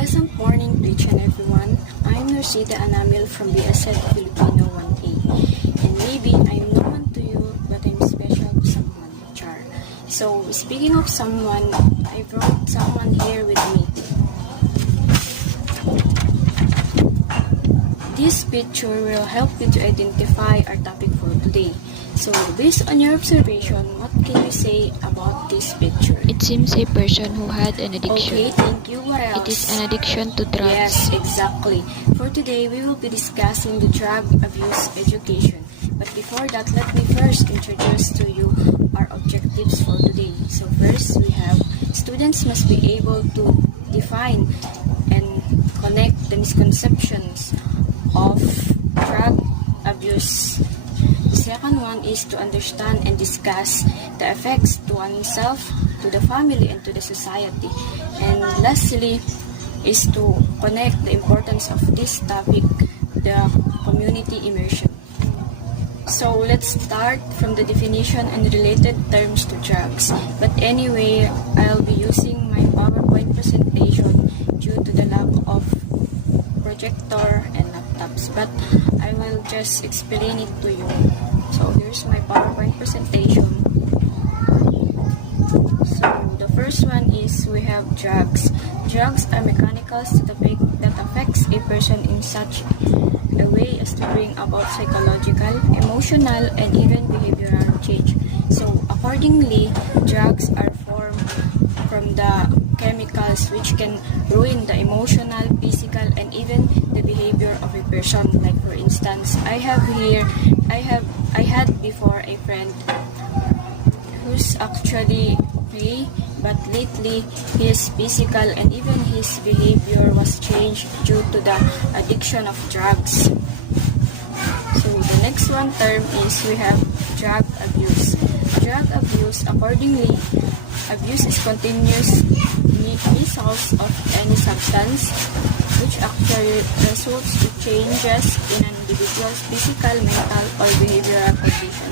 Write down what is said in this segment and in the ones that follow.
Pleasant morning to each and everyone. I'm Nursida Anamil from BSED Filipino 1A. And maybe I'm no one to you, but I'm special to someone, Char. So, speaking of someone, I brought someone here with me. This picture will help you to identify our topic for today. So, based on your observation, what can you say about this picture? It seems a person who had an addiction. Okay, thank you. What else? It is an addiction to drugs. Yes, exactly. For today, we will be discussing the drug abuse education. But before that, let me first introduce to you our objectives for today. So first, we have students must be able to define and connect the misconceptions of drug abuse. The second one is to understand and discuss the effects to oneself, to the family, and to the society. And lastly is to connect the importance of this topic, the community immersion. So let's start from the definition and related terms to drugs. But anyway, I'll be using my PowerPoint presentation due to the lack of projector and laptops. But I will just explain it to you. So here's my PowerPoint presentation. So the first one is we have drugs. Drugs are mechanicals that affects a person in such a way as to bring about psychological, emotional, and even behavioral change. So accordingly, drugs are formed from the chemicals which can ruin the emotional, physical, and even the behavior of a person. Like for instance, I had before a friend who's actually okay, but lately his physical and even his behavior was changed due to the addiction of drugs. So the next one term is we have drug abuse. Drug abuse, accordingly, abuse is continuous misuse of any substance which actually results to changes in an individual's physical, mental, or behavioral condition.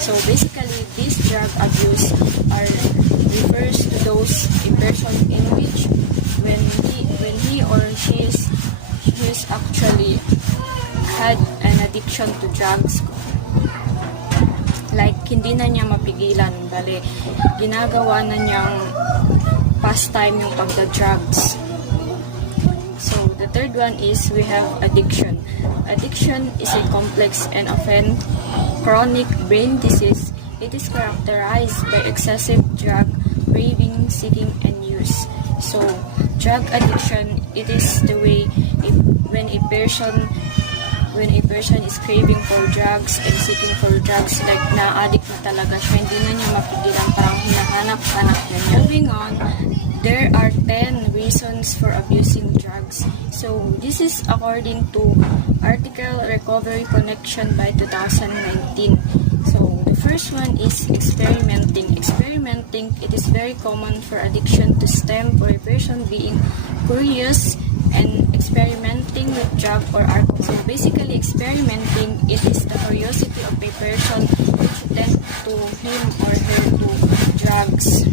So basically, this drug abuse refers to those a person in which when he or she is actually had an addiction to drugs, like hindi na niya mapigilan, bali ginagawa na niyang pastime yung pagda-drugs. So the third one is we have addiction. Addiction is a complex and often chronic brain disease. It is characterized by excessive drug craving, seeking, and use. So drug addiction, it is the way when a person is craving for drugs and seeking for drugs, like na-addict na talaga siya, hindi na niya mapigilan, parang hinahanap-hanap na niya. Moving on, there are 10 reasons for abusing drugs. So this is according to article Recovery Connection by 2019. So the first one is experimenting. Experimenting, it is very common for addiction to stem for a person being curious and experimenting with drug or alcohol. So basically, experimenting, it is the curiosity of a person which led to him or her to drugs.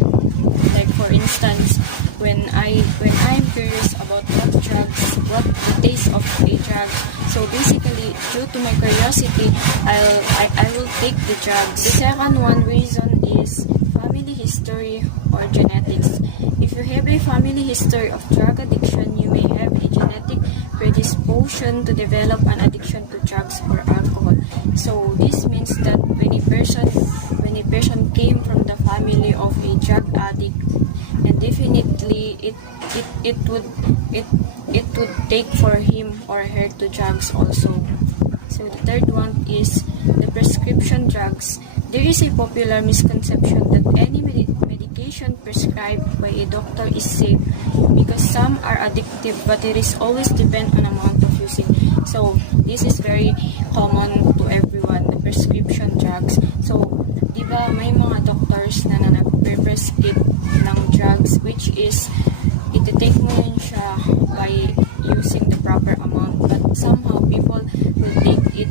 Like for instance, when I'm curious about what the taste of a drug, so basically due to my curiosity, I will take the drugs. The second one reason is family history or genetics. If you have a family history of drug addiction, you may have a genetic predisposition to develop an addiction to drugs or alcohol. So this means that when a person came from the family of a drug addict, and definitely it would take for him or her to drugs also. So the third one is the prescription drugs. There is a popular misconception that any medication prescribed by a doctor is safe because some are addictive, but it is always depend on amount of using. So this is very common to everyone, the prescription drugs. So diba may mga doctors na nagpe-prescribe ng drugs, which is iti-take mo yun siya by using the proper amount, but somehow people will take it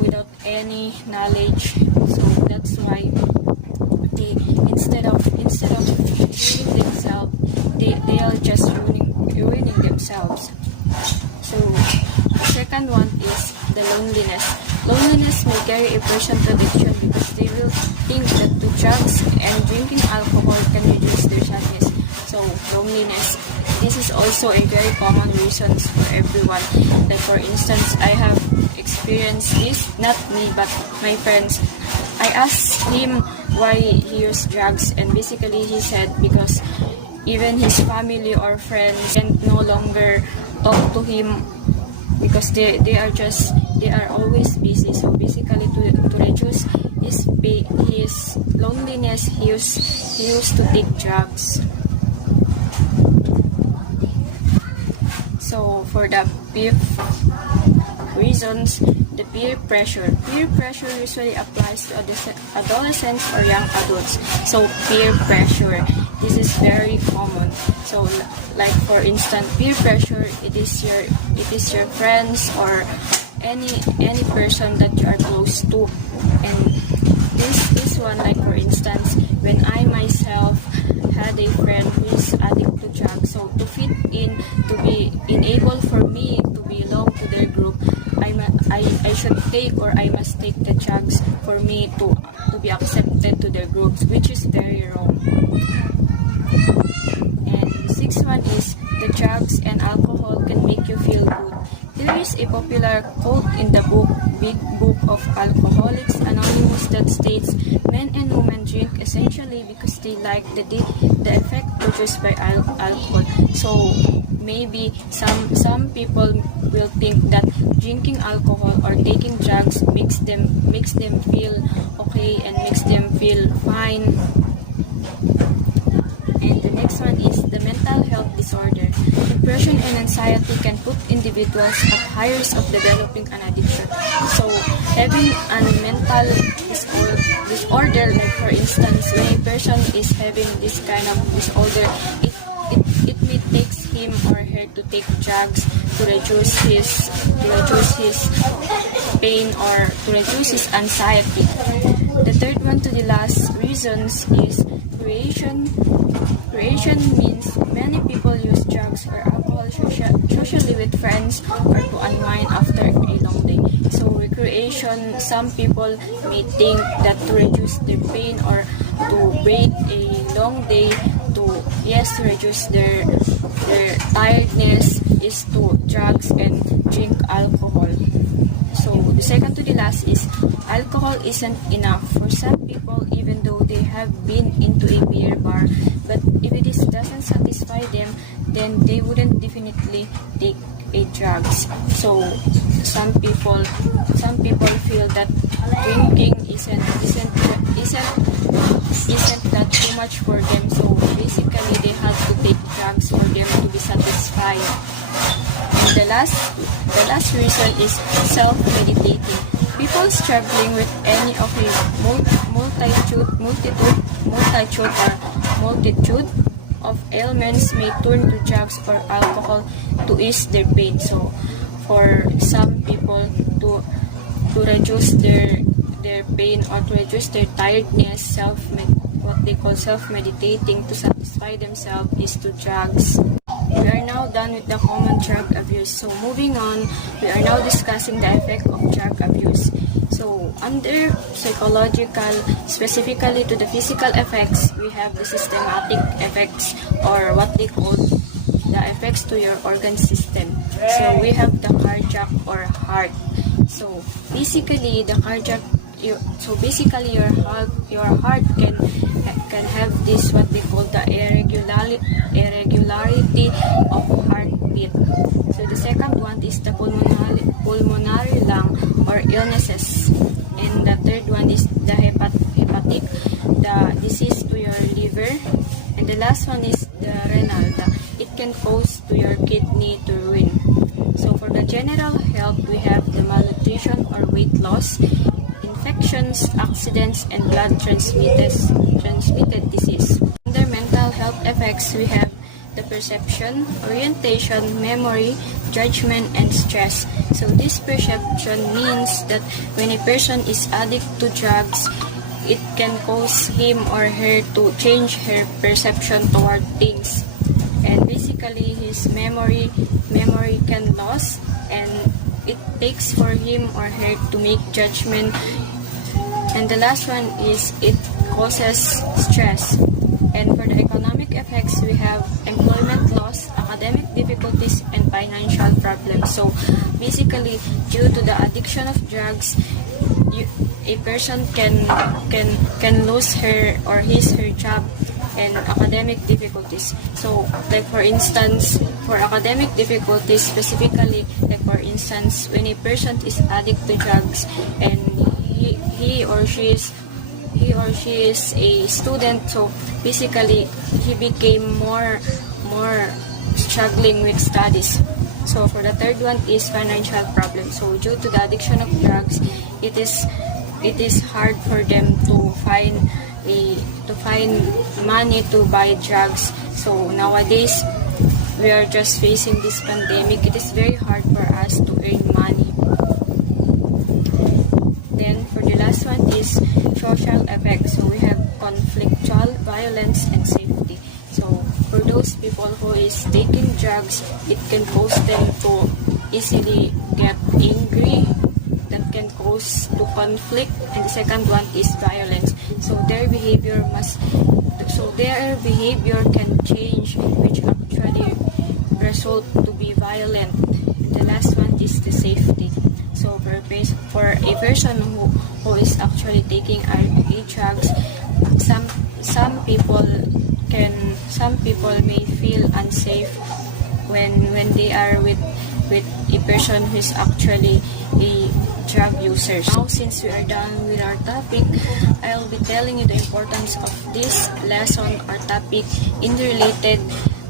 without any knowledge. So that's why they instead of healing themselves, they'll just loneliness. Loneliness may carry a person to addiction because they will think that the drugs and drinking alcohol can reduce their sadness. So, loneliness. This is also a very common reason for everyone. Like for instance, I have experienced this, not me, but my friends. I asked him why he used drugs, and basically he said because even his family or friends can no longer talk to him because they are always busy. So basically to reduce his loneliness, he used to take drugs. So for the fifth reasons, the peer pressure. Peer pressure usually applies to adolescents or young adults. So peer pressure, this is very common. So like for instance, peer pressure, it is your friends or any person that you are close to. And this one, like for instance, when I myself had a friend who is addict to drugs, so to fit in, to be enable for me to belong to their group, I should take or I must take the drugs for me to be accepted to their groups, which is very wrong. And the sixth one is the drugs and alcohol can make you feel good. There is a popular quote in the Big Book of Alcoholics Anonymous that states, men and women drink essentially because they like the effect produced by alcohol. So maybe some people will think that drinking alcohol or taking drugs makes them feel okay and makes them feel fine. And the next one is the mental health disorder. Depression and anxiety can put individuals at high risk of developing an addiction. So having a mental disorder, like for instance, when a person is having this kind of disorder, it may take him or her to take drugs to reduce his pain or to reduce his anxiety. The third one to the last reasons is recreation. Recreation means many people use drugs or alcohol socially with friends or to unwind after a long day. So recreation, some people may think that to reduce their pain or to break a long day, to reduce their tiredness is to drugs and drink alcohol. So the second to the last is alcohol isn't enough for some people, even though they have been into a beer bar. But if it doesn't satisfy them, then they wouldn't definitely take a drugs. So some people feel that drinking isn't that too much for them. So basically they have to take drugs for them to be satisfied. And the last reason is self-meditating. People struggling with any of the multitude of ailments may turn to drugs or alcohol to ease their pain. So for some people to reduce their pain or to reduce their tiredness, what they call self-meditating to satisfy themselves is to drugs. We are now done with the common drug abuse. So moving on, we are now discussing the effect of drug abuse. So under psychological, specifically to the physical effects, we have the systematic effects or what they call the effects to your organ system. So we have the cardiac or heart. So basically the cardiac, your heart can have this what they call the irregularity of heartbeat. So the second one is the pulmonary lung or illnesses, and the third one is the hepatic, the disease to your liver, and the last one is the renal. It can cause to your kidney to ruin. So for the general health, we have the malnutrition or weight loss, infections, accidents, and blood transmitted disease. Under mental health effects, we have the perception, orientation, memory, judgment, and stress. So this perception means that when a person is addicted to drugs, it can cause him or her to change her perception toward things. And basically his memory can lose, and it takes for him or her to make judgment. And the last one is it causes stress. And for the economic effects, we have employment loss, academic difficulties, and financial problems. So basically, due to the addiction of drugs, a person can lose her or her job and academic difficulties. So like for instance, for academic difficulties specifically, like for instance, when a person is addict to drugs and he or she is a student, so basically he became more struggling with studies. So for the third one is financial problem. So due to the addiction of drugs, it is hard for them to find money to buy drugs. So nowadays we are just facing this pandemic. It is very hard for us to earn money. Then for the last one is social effects. So we have conflictual violence and safety. So for those people who is taking drugs, it can cause them to easily get angry. That can cause to conflict. And the second one is violence. So their behavior can change, which actually result to be violent. And the last one is the safety. So for a person who is actually taking drugs, some people may feel unsafe when they are with a person who is actually a drug user. Now, since we are done with our topic, I'll be telling you the importance of this lesson or topic related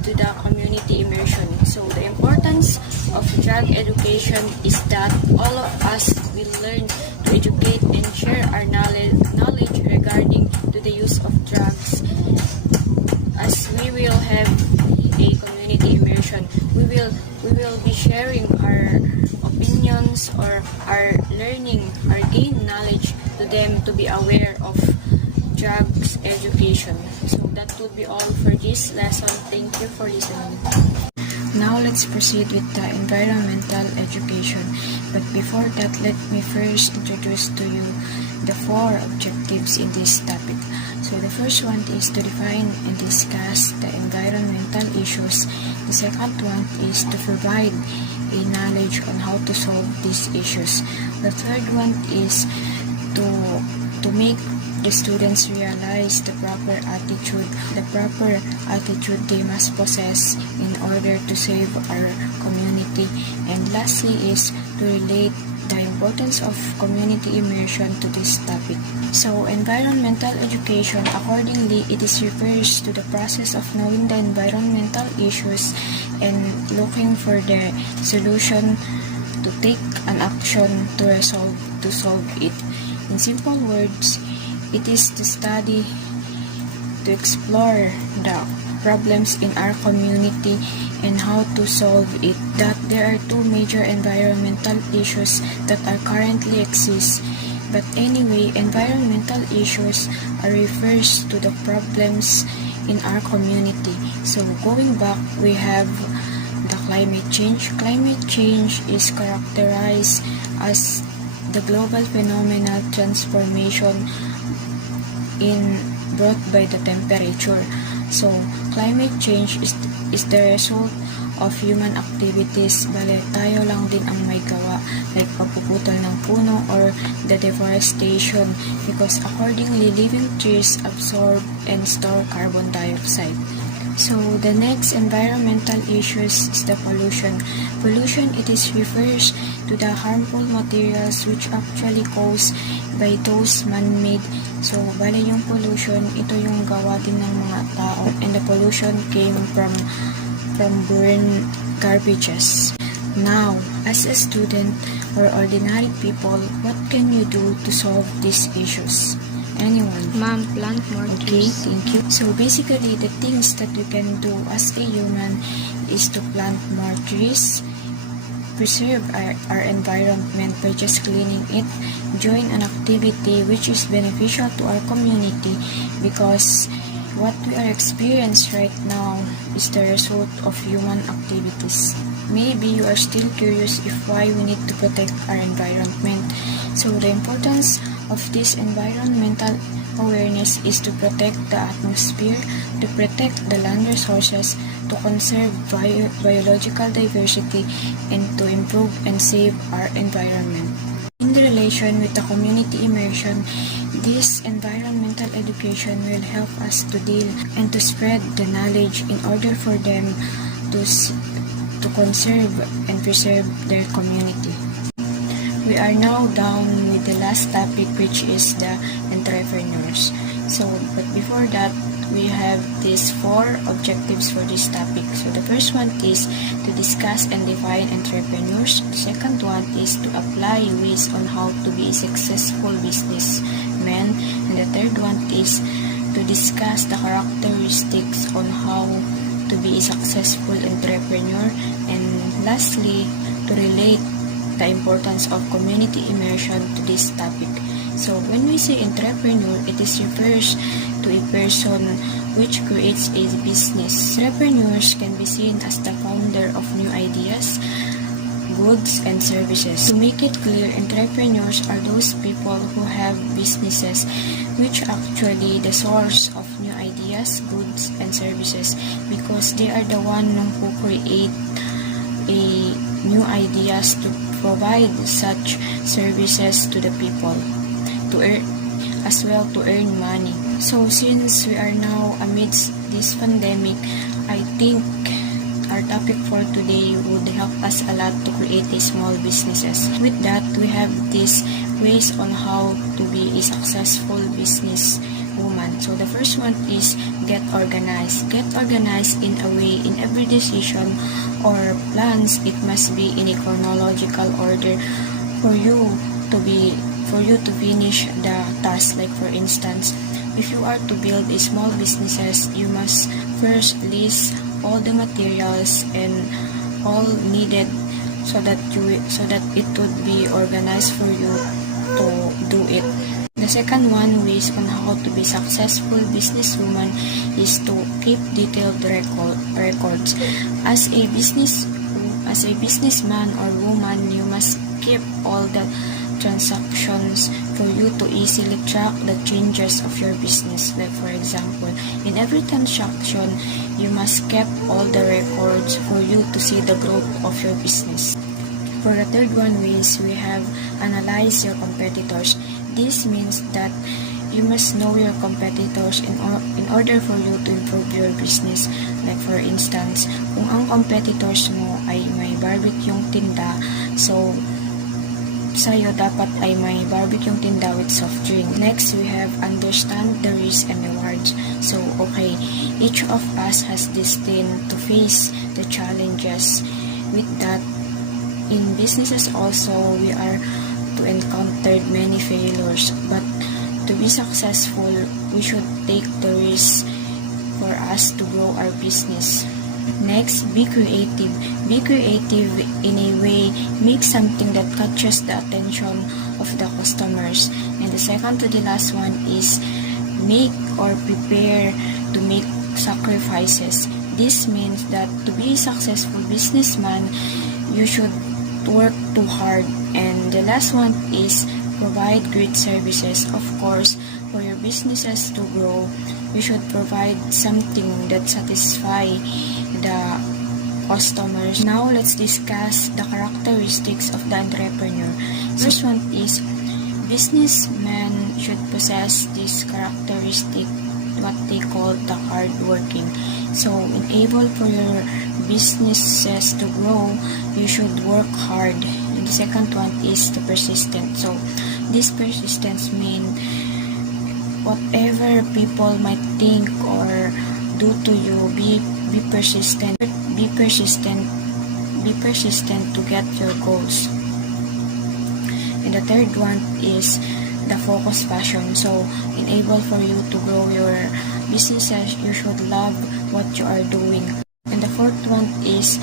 to the community immersion. So the importance of drug education is that all of us will learn to educate and share our knowledge regarding to the use of drugs. As we will have a community immersion, we will be sharing our opinions or our learning or gain knowledge to them to be aware of drugs education. So that would be all for this lesson. Thank you for listening. Now let's proceed with the environmental education. But before that, let me first introduce to you the 4 objectives in this topic. So the first one is to define and discuss the environmental issues. The second one is to provide a knowledge on how to solve these issues. The third one is to make the students realize the proper attitude they must possess in order to save our community. And lastly is to relate the importance of community immersion to this topic. So environmental education, accordingly, it refers to the process of knowing the environmental issues and looking for the solution to take an action to solve it. In simple words, it is to study, to explore the problems in our community and how to solve it. That there are 2 major environmental issues that are currently exist. But anyway, environmental issues refers to the problems in our community. So going back, we have the climate change. Climate change is characterized as the global phenomenal transformation brought by the temperature. So climate change is the result of human activities. Bale, tayo lang din ang may gawa, like pagpuputol ng puno or the deforestation, because accordingly, living trees absorb and store carbon dioxide. So the next environmental issues is the pollution. Pollution, refers to the harmful materials which actually caused by those man-made. So bale yung pollution, ito yung gawa din ng mga tao, and the pollution came from burned garbages. Now, as a student or ordinary people, what can you do to solve these issues? Anyone? Ma'am, plant more Okay, trees. thank you. So basically, the things that we can do as a human is to plant more trees, preserve our environment by just cleaning it, join an activity which is beneficial to our community, because What we are experiencing right now is the result of human activities. Maybe you are still curious if why we need to protect our environment. So the importance of this environmental awareness is to protect the atmosphere, to protect the land resources, to conserve biological diversity, and to improve and save our environment. In relation with the community immersion, this environmental education will help us to deal and to spread the knowledge in order for them to conserve and preserve their community. We are now down with the last topic, which is the entrepreneurs. But before that, we have these 4 objectives for this topic. So the first one is to discuss and define entrepreneurs. The second one is to apply ways on how to be a successful businessman. And the third one is to discuss the characteristics on how to be a successful entrepreneur. And lastly, to relate the importance of community immersion to this topic. So when we say entrepreneur, it refers to a person which creates a business. Entrepreneurs can be seen as the founder of new ideas, goods, and services. To make it clear, entrepreneurs are those people who have businesses which actually the source of new ideas, goods, and services, because they are the one who create a new ideas to provide such services to the people, to earn as well to earn money. So since we are now amidst this pandemic, I think our topic for today would help us a lot to create a small businesses. With that, we have these ways on how to be a successful business woman. So the first one is get organized. Get organized in a way, in every decision or plans, it must be in a chronological order for you to finish the task. Like for instance, if you are to build a small businesses, you must first list all the materials and all needed so that it would be organized for you to do it. The second one ways on how to be successful businesswoman is to keep detailed records. As a businessman or woman, you must keep all the transactions for you to easily track the changes of your business. Like for example, in every transaction, you must keep all the records for you to see the growth of your business. For the third one ways, we have analyze your competitors. This means that you must know your competitors in order for you to improve your business. Like for instance, kung ang competitors mo ay may barbecue tinda, so sa'yo dapat ay may barbecue tinda with soft drink. Next, we have understand the risks and rewards. So, okay, each of us has destined to face the challenges. With that, in businesses also, we are to encounter many failures. But to be successful, we should take the risk for us to grow our business. Next, be creative. Be creative in a way, make something that catches the attention of the customers. And the second to the last one is make or prepare to make sacrifices. This means that to be a successful businessman, you should work too hard. And the last one is provide great services. Of course, for your businesses to grow, you should provide something that satisfies the customers. Now, let's discuss the characteristics of the entrepreneur. First one is businessmen should possess this characteristic, what they call the hardworking. So, enable for your businesses to grow, you should work hard. And the second one is the persistent. So, this persistence means whatever people might think or do to you, be persistent. Be persistent to get your goals. And the third one is the focus passion. So, enable for you to grow your businesses, you should love what you are doing. And the fourth one is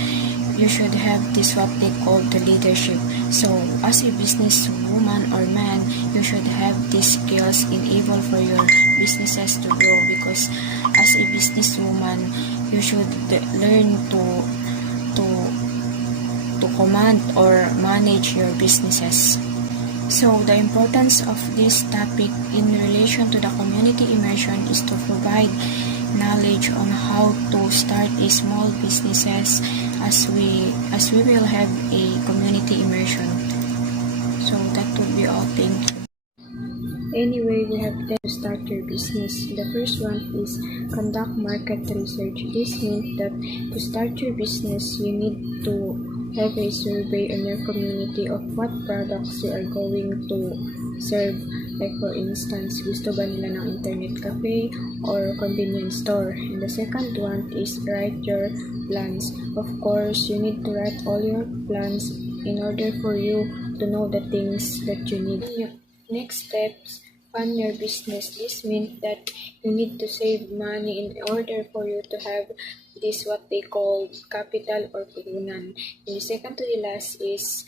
you should have this what they call the leadership. So as a business woman or man, you should have these skills enable for your businesses to grow, because as a business woman, you should learn to command or manage your businesses. So the importance of this topic in relation to the community immersion is to provide knowledge on how to start a small businesses as we will have a community immersion. So that would be all. Thank you. Anyway, we have to start your business. The first one is conduct market research. This means that to start your business, you need to have a survey in your community of what products you are going to serve. Like for instance, gusto ba nila ng internet cafe or convenience store? And the second one is write your plans. Of course, you need to write all your plans in order for you to know the things that you need. Next steps, fund your business. This means that you need to save money in order for you to have this what they call capital or puhunan. And the second to the last is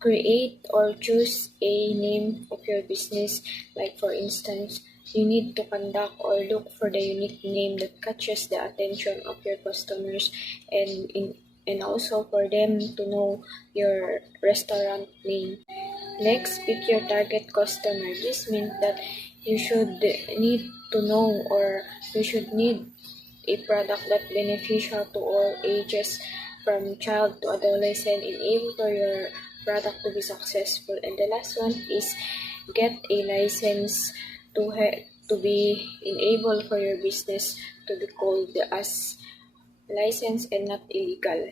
create or choose a name of your business. Like for instance, you need to conduct or look for the unique name that catches the attention of your customers, and also for them to know your restaurant name. Next, pick your target customer. This means that you should need to know, or you should need a product that beneficial to all ages from child to adolescent, in able for your product to be successful. And the last one is get a license to be enabled for your business to be called as licensed and not illegal.